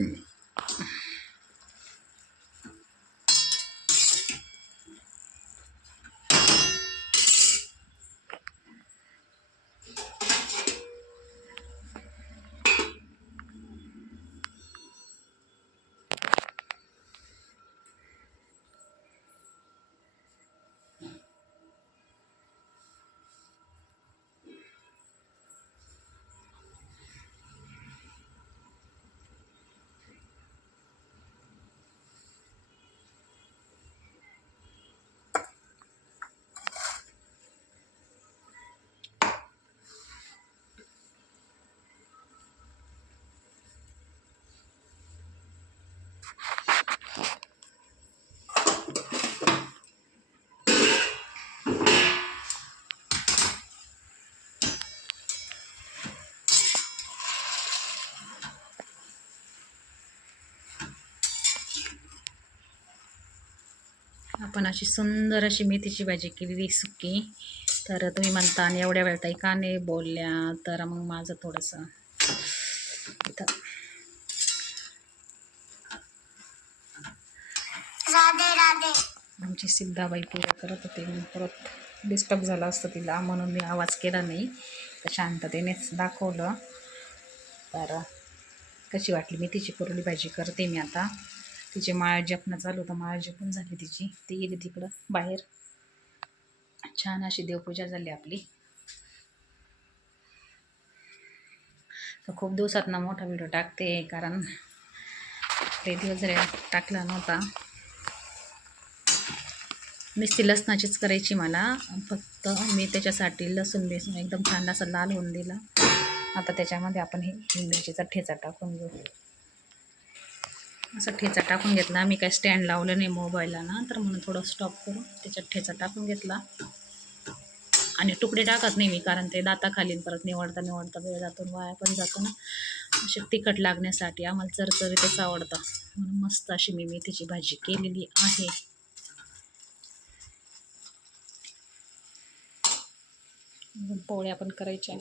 Yeah. आपण अशी सुंदर अशी मेथीची भाजी केलेली सुकी. तर तुम्ही म्हणता आणि एवढ्या वेळ ताई का नाही बोलल्या? तर मग माझं थोडंसं राधे आमची सिद्धाबाई पूजा करत होते. मी परत डिस्टर्ब झालं असतं तिला म्हणून मी आवाज केला नाही. तर शांततेनेच दाखवलं. तर कशी वाटली मी तिची पुरली भाजी? करते मी आता. तिची माळ जपणं चालू होतं. माळ जपून झाली तिची. ती गेली तिकडं बाहेर. छान अशी देवपूजा झाली आपली. तर खूप दिवसात ना मोठा व्हिडिओ टाकते कारण ते दिवस जरी टाकला नव्हता. नुसती लसणाचीच करायची मला. फक्त मी त्याच्यासाठी लसूण बेसून एकदम छान असा लाल होऊन दिला. आता त्याच्यामध्ये आपण हे मिरचीचा ठेचा टाकून घेऊ. असं ठेचा टाकून घेतला. मी काय स्टँड लावलं नाही मोबाईलला ना. तर म्हणून थोडं स्टॉप करून त्याच्यात ठेचा टाकून घेतला. आणि तुकडे टाकत नाही मी कारण ते दाताखाली परत निवडता निवडता वेळ जातो वाया पण जातो ना. असे तिखट लागण्यासाठी आम्हाला चरचरीतच आवडतं. म्हणून मस्त अशी मी मेथीची भाजी केलेली आहे. पोळ्या पण करायच्या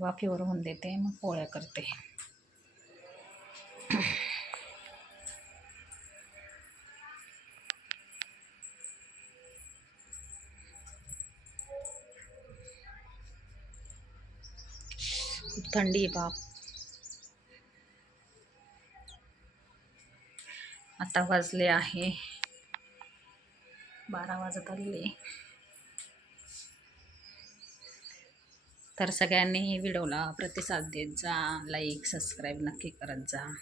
वाफेवर होऊन देते मग पोळ्या करते. खूप थंडी आहे बाप. आता वाजले आहे बारा वाजत आले तर सगळ्यांनी व्हिडिओला प्रतिसाद देत जा लाईक सबस्क्राईब नक्की करत जा.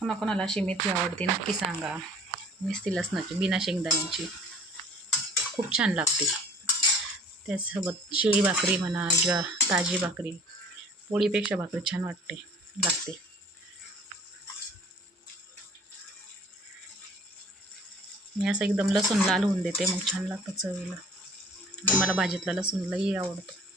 कोणाकोणाला अशी मेथी आवडते नक्की सांगा. नुसती लसणाची बिना शेंगदाण्याची. खूप छान लागते. त्याचसोबत शिळी भाकरी म्हणा ज्वा ताजी भाकरी पोळीपेक्षा भाकरी छान वाटते. लागते. मी असं एकदम लसूण लाल होऊन देते मग छान लागतं चवीला. मला भाजीतला लसूण लई आवडतो.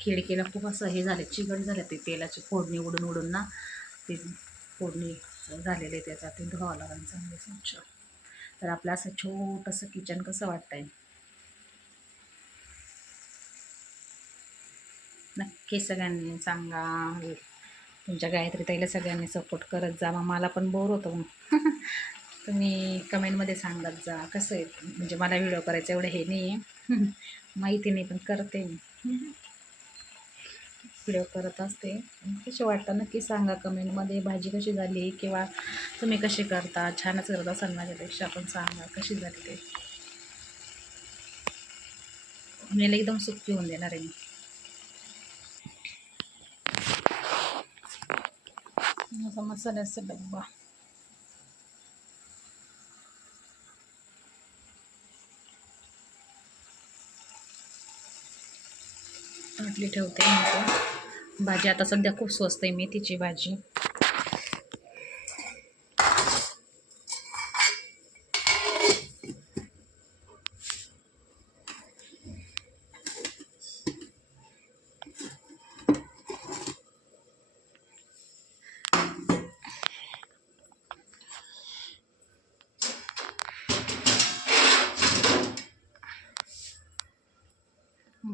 खिडकीला खूप असं हे झालं चिकट झालं ते तेलाची फोडणी उडून उडून ना ते फोडणी झालेले त्याचा ते धुवावं लागेल चांगले स्वच्छ. तर आपलं असं छोटंसं किचन कसं वाटतंय? नक्की सगळ्यांनी सांगा. तुमच्या गायत्री ताईला सगळ्यांनी सपोर्ट करत जा. मग मला पण बोर होतं मग. तुम्ही कमेंटमध्ये सांगत जा. कसं आहे? म्हणजे मला व्हिडिओ करायचं एवढं हे नाही आहे माहिती नाही पण करते मी. व्हिडिओ करत असते. कसे वाटतं? नक्की सांगा कमेंटमध्ये. भाजी कशी झाली किंवा तुम्ही कशी करता? छानच करत असाल माझ्यापेक्षा पण सांगा कशी झाली ते. मेला एकदम सुकी होऊन देणार आहे मी. असा मसाल्याचा डब्बा ठेवते मी भाजी. आता सध्या खूप स्वस्त आहे मेथीची भाजी.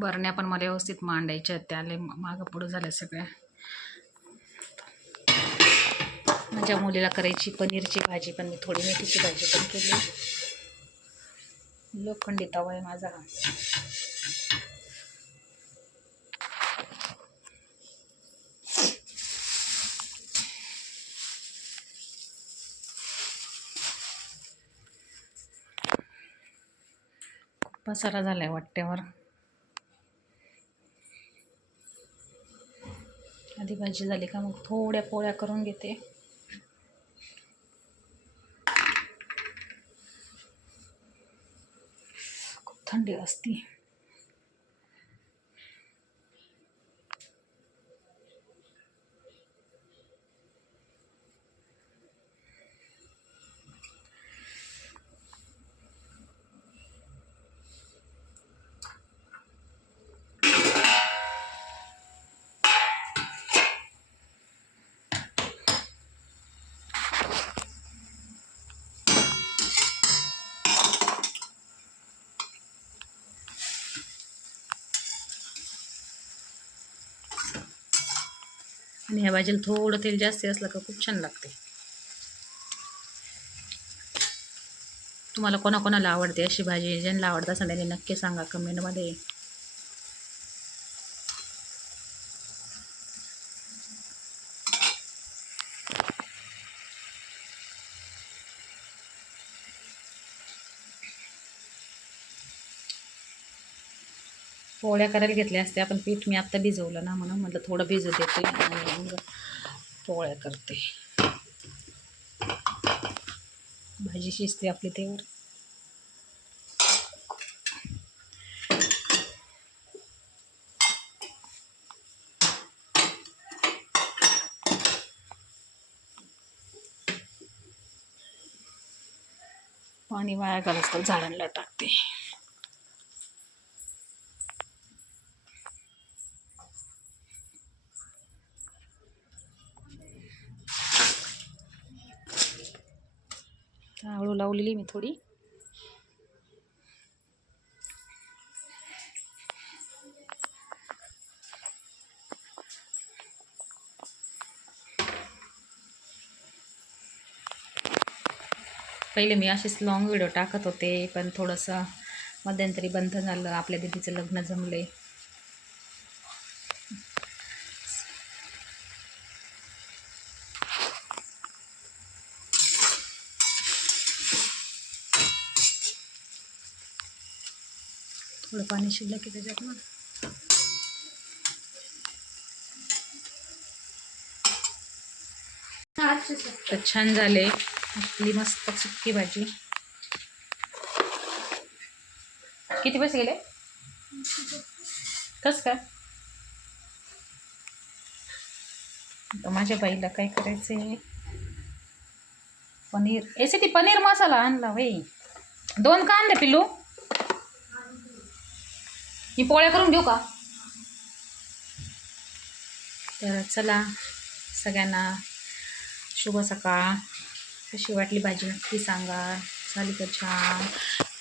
बरण्या पण मला व्यवस्थित मांडायच्या आहेत. त्याले मागं पुढं झाल्या सगळ्या माझ्या मुलीला करायची पनीरची भाजी पण मी थोडी मेथीची भाजी पण केली. लोखंडी तवा आहे माझा. हा खूप झाला आहे वाट्यावर. आधी भाजी झाली का मग थोड्या पोळ्या करून घेते. खूप थंडी असती आणि ह्या भाजीला थोडं तेल जास्त असलं का खूप छान लागते. तुम्हाला कोणाकोणाला आवडते अशी भाजी ज्यांना आवडत असेल त्यांनी नक्की सांगा कमेंटमध्ये. पोळ्या करायला घेतल्या असत्या पण पीठ मी आत्ता भिजवलं ना म्हणून म्हटलं थोडं भिजू देते आणि मग पोळ्या करते. भाजी शिजते आपली तेवर पाणी वाया घालत झाडांना टाकते. हळू लावलेली मी थोडी. पहिले मी असेच लॉंग व्हिडिओ टाकत होते पण थोडंसं मध्यंतरी बंद झालं. आपल्या दिदीचं लग्न जमले थोडं पाणी शिरलं की त्याच्यात ना तर छान झाले आपली मस्त सुक्की भाजी. किती पैसे गेले? कस काय? माझ्या बाईला काय करायचंय? पनीर यासाठी पनीर मसाला आणला वय दोन का आणले पिल्लू. मी पोळ्या करून घेऊ का? तर चला सगळ्यांना शुभ सकाळ. कशी वाटली भाजी? नक्की सांगा. झाली तर छान.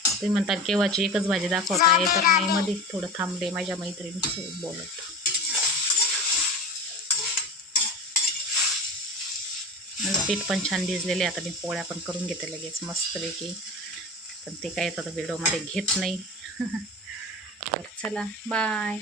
तुम्ही म्हणतात केव्हाची एकच भाजी दाखवताय तर मी मध्ये थोडं थांबले माझ्या मैत्रिणीसोबत बोलत. माझं पीठ पण छान भिजलेले आता मी पोळ्या पण करून घेते लगेच मस्तपैकी. पण ते काय आता व्हिडिओमध्ये घेत नाही. चला बाय